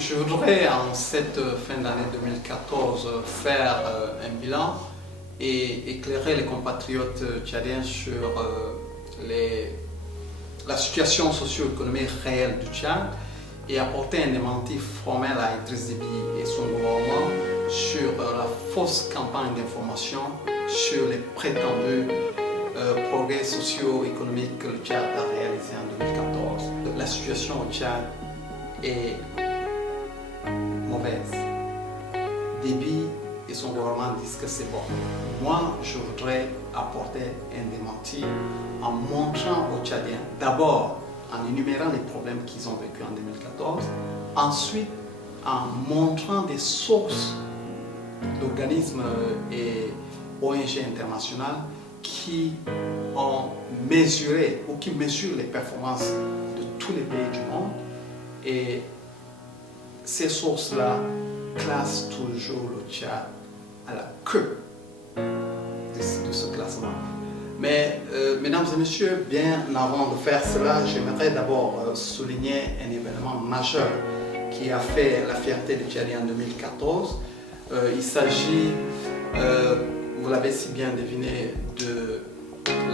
Je voudrais en cette fin d'année 2014 faire un bilan et éclairer les compatriotes tchadiens sur la situation socio-économique réelle du Tchad et apporter un démenti formel à Idriss Déby et son gouvernement sur la fausse campagne d'information sur les prétendus progrès socio-économiques que le Tchad a réalisés en 2014. La situation au Tchad est mauvaise. Déby et son gouvernement disent que c'est bon. Moi, je voudrais apporter un démenti en montrant aux Tchadiens, d'abord en énumérant les problèmes qu'ils ont vécus en 2014, ensuite en montrant des sources d'organismes et ONG internationales qui ont mesuré ou qui mesurent les performances de tous les pays du monde, et ces sources-là classent toujours le Tchad à la queue de ce classement. Mais, mesdames et messieurs, bien avant de faire cela, j'aimerais d'abord souligner un événement majeur qui a fait la fierté du Tchad en 2014. Il s'agit, vous l'avez si bien deviné, de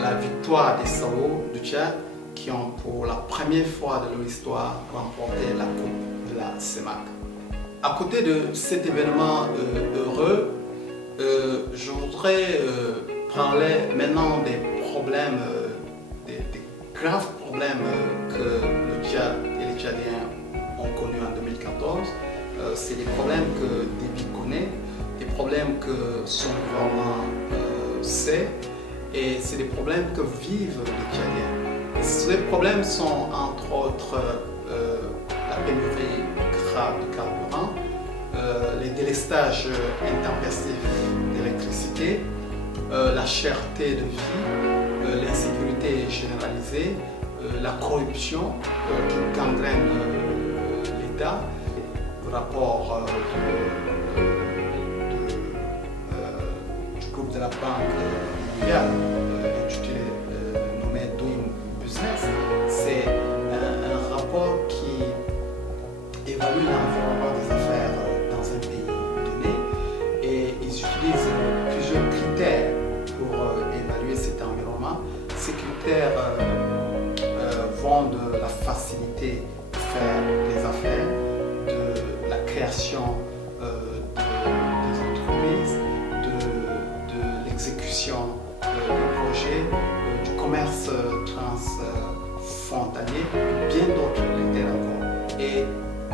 la victoire des Sao du Tchad qui ont pour la première fois de leur histoire remporté la Coupe de la CEMAC. À côté de cet événement heureux, je voudrais parler maintenant des problèmes, des graves problèmes que le Tchad et les Tchadiens ont connus en 2014. C'est des problèmes que Déby connaît, des problèmes que son gouvernement sait, et c'est des problèmes que vivent les Tchadiens. Et ces problèmes sont entre autres la pénurie grave de carburant, les délestages intempestifs d'électricité, la cherté de vie, l'insécurité généralisée, la corruption qui gangrène l'État, le rapport du groupe de la Banque mondiale intitulé nommé Doing Business. C'est un rapport qui évalue l'environnement des affaires dans un pays donné, et ils utilisent plusieurs critères pour évaluer cet environnement. Ces critères vont de la facilité de faire les affaires, de la création des entreprises, de l'exécution des projets, du commerce transfrontalier, bien d'autres critères encore. Et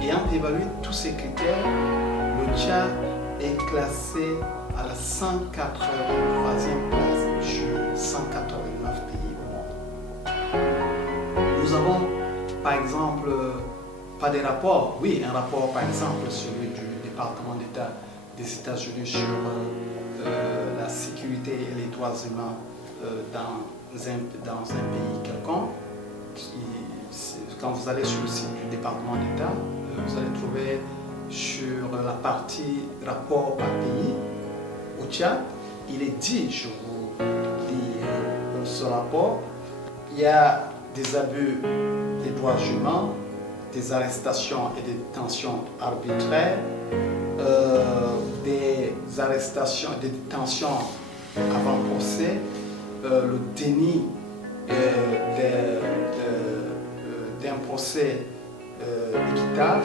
ayant évalué tous ces critères, le Tchad est classé à la 183e place sur 189 pays au monde. Nous avons par exemple pas des rapports, oui, un rapport par exemple celui du département d'État des États-Unis sur la sécurité et les droits humains dans un pays quelconque. Quand vous allez sur le site du département d'État, vous allez trouver sur la partie rapport par pays au Tchad, il est dit, je vous lis ce rapport, il y a des abus des droits humains, des arrestations et des détentions arbitraires, des arrestations et des détentions avant procès, le déni d'un procès équitable,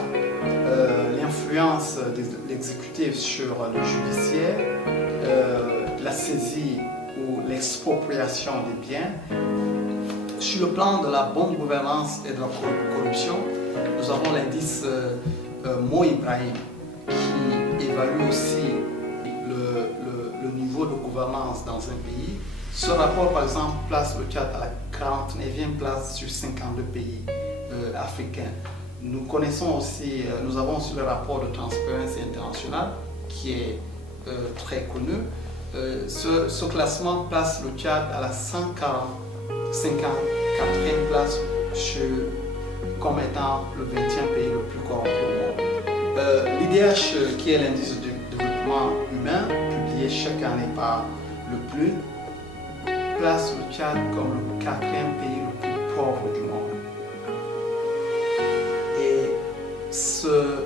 l'influence de l'exécutif sur le judiciaire, la saisie ou l'expropriation des biens. Sur le plan de la bonne gouvernance et de la corruption, nous avons l'indice Mo Ibrahim qui évalue aussi le niveau de gouvernance dans un pays. Ce rapport, par exemple, place le Tchad à la 49e place sur 52 pays africains. Nous connaissons aussi, nous avons aussi le rapport de Transparency International qui est très connu. Ce classement place le Tchad à la 154e place comme étant le 20e pays le plus corrompu au monde. L'IDH, qui est l'indice de développement humain, publié chaque année par le PNUD, place le Tchad comme le 4e pays le plus pauvre du monde. Et ce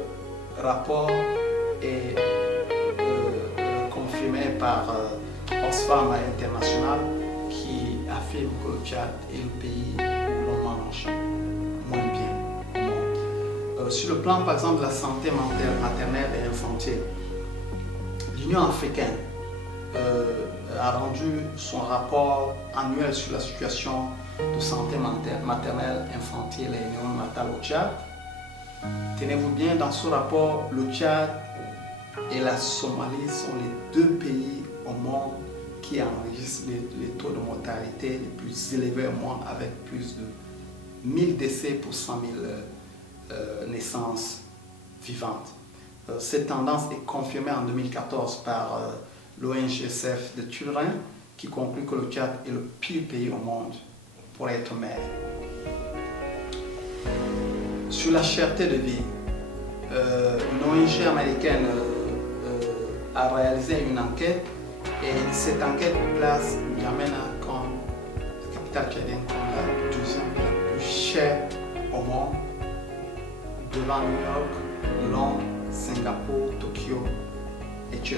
rapport est confirmé par Oxfam International qui affirme que le Tchad est le pays où l'on mange moins bien au monde. Sur le plan par exemple de la santé maternelle et infantile, l'Union africaine a rendu son rapport annuel sur la situation de santé maternelle, infantile et néonatale au Tchad. Tenez-vous bien, dans ce rapport, le Tchad et la Somalie sont les deux pays au monde qui enregistrent les taux de mortalité les plus élevés au monde, avec plus de 1000 décès pour 100 000 naissances vivantes. Cette tendance est confirmée en 2014 par l'ONGSF de Turin, qui conclut que le Tchad est le pire pays au monde pour être mère. Sur la cherté de vie, une ONG américaine a réalisé une enquête, et cette enquête place N'Djamena comme capitale tchadienne comme la deuxième la plus chère au monde, devant New York, Londres, Singapour, Tokyo, etc.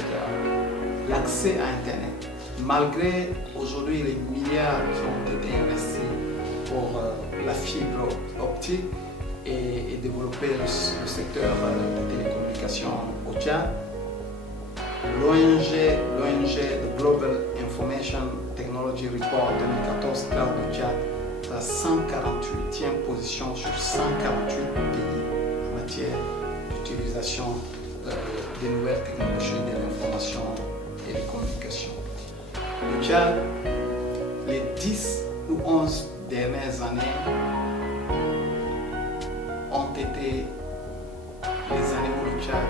L'accès à Internet. Malgré aujourd'hui les milliards qui ont été investis pour la fibre optique et développer le secteur de télécommunications au Tchad, l'ONG The Global Information Technology Report 2014 classe le Tchad à la 148e position sur 148 pays en matière d'utilisation des nouvelles technologies de l'information et des communications. Le Tchad, les 10 ou 11 dernières années ont été les années où le Tchad,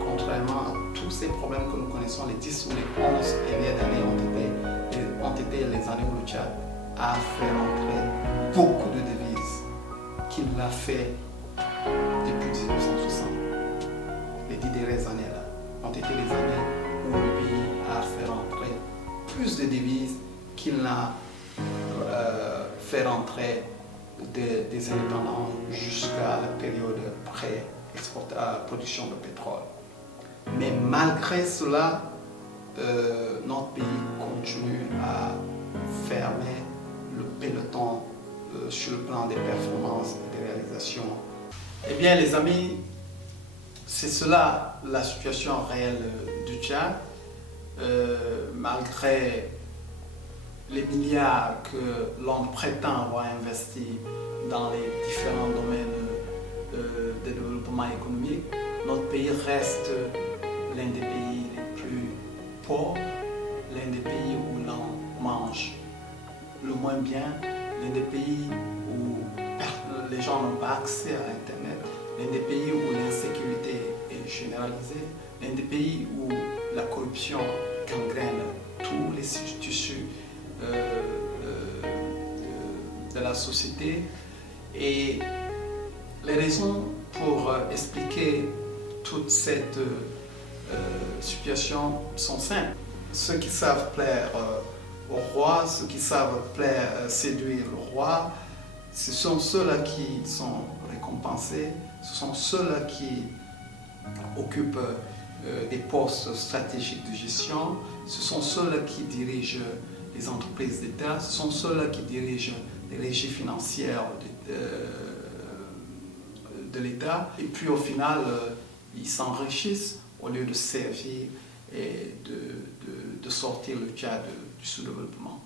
contrairement à tous ces problèmes que nous connaissons, les 10 ou les 11 dernières années ont été les années où le Tchad a fait rentrer beaucoup de devises qu'il l'a fait depuis 1960. Les 10 dernières années-là ont été les années où le pays a fait rentrer plus de devises qu'il n'a fait rentrer des indépendants jusqu'à la période pré-production de pétrole. Mais malgré cela, notre pays continue à fermer le peloton sur le plan des performances et des réalisations. Eh bien les amis, c'est cela la situation réelle du Tchad. Malgré les milliards que l'on prétend avoir investis dans les différents domaines de développement économique, notre pays reste l'un des pays les plus pauvres, l'un des pays où l'on mange le moins bien, l'un des pays où les gens n'ont pas accès à Internet, l'un des pays où l'insécurité est généralisée, l'un des pays où la corruption gangrène tous les tissus de la société. Et les raisons pour expliquer toute cette situation sont simples. Ceux qui savent plaire au roi, ceux qui savent séduire le roi, ce sont ceux-là qui sont récompensés, ce sont ceux-là qui occupent des postes stratégiques de gestion, ce sont ceux-là qui dirigent les entreprises d'État, ce sont ceux-là qui dirigent les régies financières de l'État, et puis au final, ils s'enrichissent au lieu de servir et de sortir le Tchad du sous-développement.